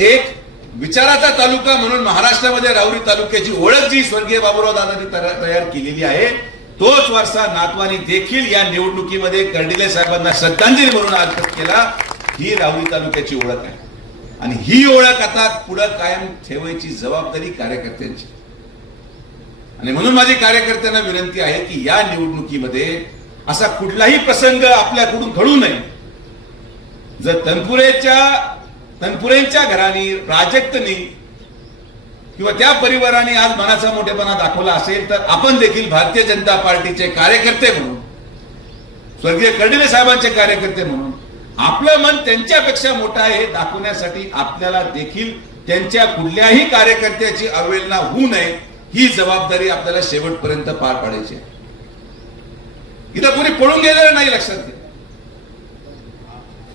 एक विचाराचा तालुका म्हणून महाराष्ट्रामध्ये राहुरी तालुक्याची ओळख जी स्वर्गीय बाबूराव दादांनी तयार केलेली आहे, तोच वारसा नातवानी देखील या निवडणुकीमध्ये कर्डिले साहेबांना श्रद्धांजली म्हणून अर्पण केला. ही राहुरी तालुक्याची ओळख आहे आणि ही ओळख आता पुढे कायम ठेवायची जबाबदारी कार्यकर्त्यांची. आणि म्हणून माझी कार्यकर्त्यांना विनंती आहे की या निवडणुकीमध्ये असा कुठलाही प्रसंग आपल्याकडून घडू नये. जर तनपुरेंच्या घराणी, प्राजक्तनी किंवा त्या परिवाराने आज मनाचा मोठेपणा दाखवला असेल तर आपण देखील भारतीय जनता पार्टीचे कार्यकर्ते म्हणून, स्वर्गीय कर्डिले साहेबांचे कार्यकर्ते म्हणून आपलं मन त्यांच्यापेक्षा मोठं आहे हे दाखवण्यासाठी आपल्याला देखील त्यांच्या कुठल्याही कार्यकर्त्याची अवहेलना होऊ नये ही जबाबदारी आपल्याला शेवटपर्यंत पार पाडायची आहे. इथं कोणी पळून गेलेलं नाही, लक्षात घ्या.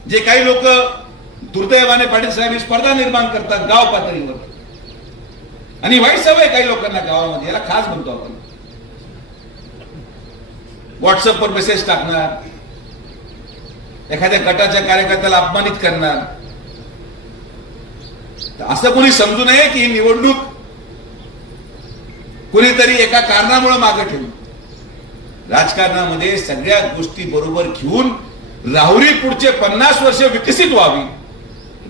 जे काही लोक दुर्दैवाने पाटील साहेब स्पर्धा निर्माण करतात गाव पातळीवर आणि वाईट सवय काही लोकांना गावामध्ये, याला खास म्हणतो आपण. व्हॉट्सअपवर मेसेज टाकणार, एखाद्या गटाच्या कार्यकर्त्याला अपमानित करणार. असं कोणी समजू नये की ही निवडणूक कुणीतरी एका कारणामुळे मागे ठेवून. राजकारणामध्ये सगळ्या गोष्टी बरोबर घेऊन राहुरी पुढचे 50 वर्ष विकसित व्हावी,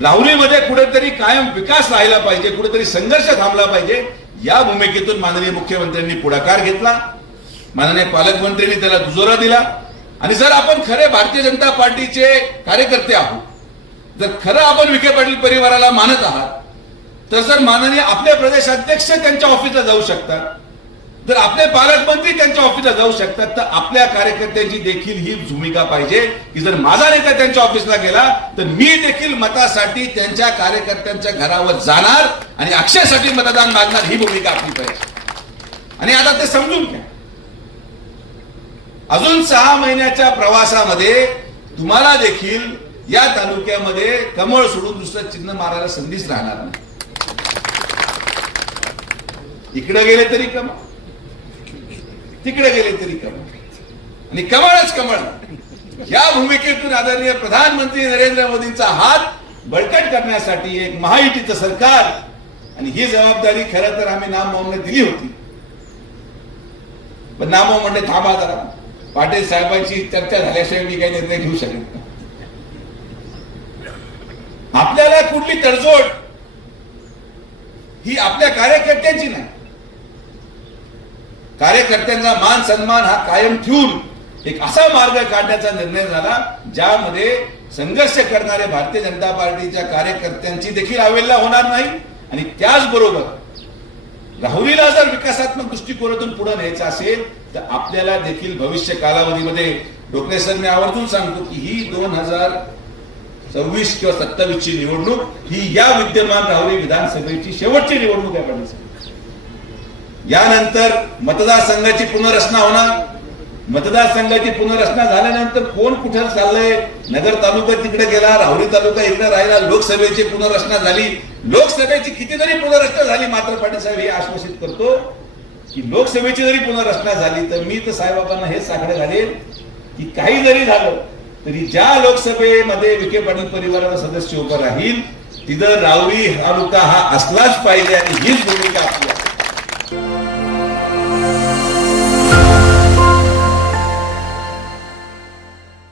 राहुरीमध्ये कुठेतरी कायम विकास राहिला पाहिजे, कुठेतरी संघर्ष थांबला पाहिजे, या भूमिकेतून माननीय मुख्यमंत्र्यांनी पुढाकार घेतला. माननीय पालकमंत्र्यांनी त्याला दुजोरा दिला. आणि जर आपण खरे भारतीय जनता पार्टीचे कार्यकर्ते आहोत, जर खरं आपण विखे पाटील परिवाराला मानत आहात, तर जर माननीय आपले प्रदेशाध्यक्ष त्यांच्या ऑफिसला जाऊ शकतात, जर आपले पालकमंत्री त्यांच्या ऑफिसला जाऊ शकतात, तर आपल्या कार्यकर्त्यांची देखील ही भूमिका पाहिजे की जर माझा नेता त्यांच्या ऑफिसला गेला तर मी देखील मतासाठी त्यांच्या कार्यकर्त्यांच्या घरावर जाणार आणि अक्षयासाठी मतदान मागणार, ही भूमिका आपली पाहिजे. आणि आता ते समजून घ्या, अजून 6 महिन्याच्या प्रवासामध्ये तुम्हाला देखील या तालुक्यामध्ये कमळ सोडून दुसरं चिन्ह मारायला संधीच राहणार नाही. इकडे गेले तरी कमळ, तिकडे गेले तरी कमळ आणि कमळच कमळ. या भूमिकेतून आदरणीय प्रधानमंत्री नरेंद्र मोदींचा हात बळकट करण्यासाठी एक महायुतीचं सरकार, आणि ही जबाबदारी खरं तर आम्ही नामबॉम्बने दिली होती. पण नामो म्हणजे थांबा जरा, पाटील साहेबांची चर्चा झाल्याशिवाय मी काही निर्णय घेऊ शकत नाही. आपल्याला कुठली तडजोड ही आपल्या कार्यकर्त्यांची नाही. कार्यकर्त्यांचा मान सन्मान हा कायम ठेवून एक असा मार्ग काढण्याचा निर्णय झाला ज्यामध्ये संघर्ष करणारे भारतीय जनता पार्टीच्या कार्यकर्त्यांची देखील अवहेलना होणार नाही. आणि त्याचबरोबर राहुरीला जर विकासात्मक दृष्टिकोनातून पुढे न्यायचं असेल तर आपल्याला देखील भविष्य कालावधीमध्ये, डोकरे सर मी आवर्जून सांगतो की ही 2026 किंवा 27 ची निवडणूक ही या विद्यमान राहुरी विधानसभेची शेवटची निवडणूक आहे. यानंतर मतदारसंघाची पुनर्रचना होणार. मतदारसंघाची पुनर्रचना झाल्यानंतर कोण कुठे चाललंय, नगर तालुका तिकडे गेला, राहुरी तालुका इकडे राहिला, लोकसभेची पुनर्रचना झाली. लोकसभेची कितीतरी पुनर्रचना झाली, मात्र पाटील साहेब हे आश्वासित करतो की लोकसभेची जरी पुनर्रचना झाली तर मी तर साहेबांना हेच सांगण्यात घालेल की काही जरी झालं तरी ज्या लोकसभेमध्ये विखे पाटील परिवाराचा सदस्य उभा राहील तिथं राहुरी तालुका हा असलाच पाहिजे आणि हीच भूमिका आपली आहे.